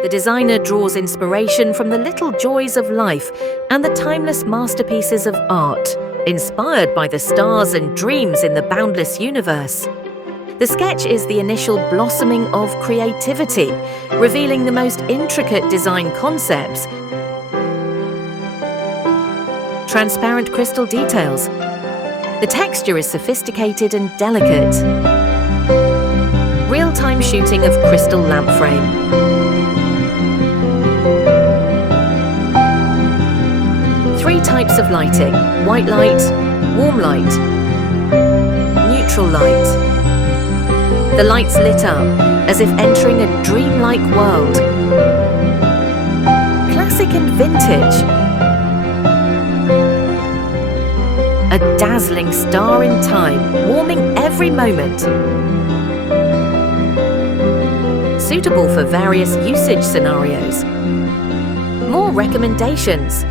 The designer draws inspiration from the little joys of life and the timeless masterpieces of art, inspired by the stars and dreams in the boundless universe. The sketch is the initial blossoming of creativity, revealing the most intricate design concepts, transparent crystal details. The texture is sophisticated and delicate. Real-time shooting of crystal lamp frame. Three types of lighting: white light, warm light, neutral light. The lights lit up as if entering a dreamlike world. Classic and vintage. A dazzling star in time, warming every moment. Suitable for various usage scenarios. More recommendations.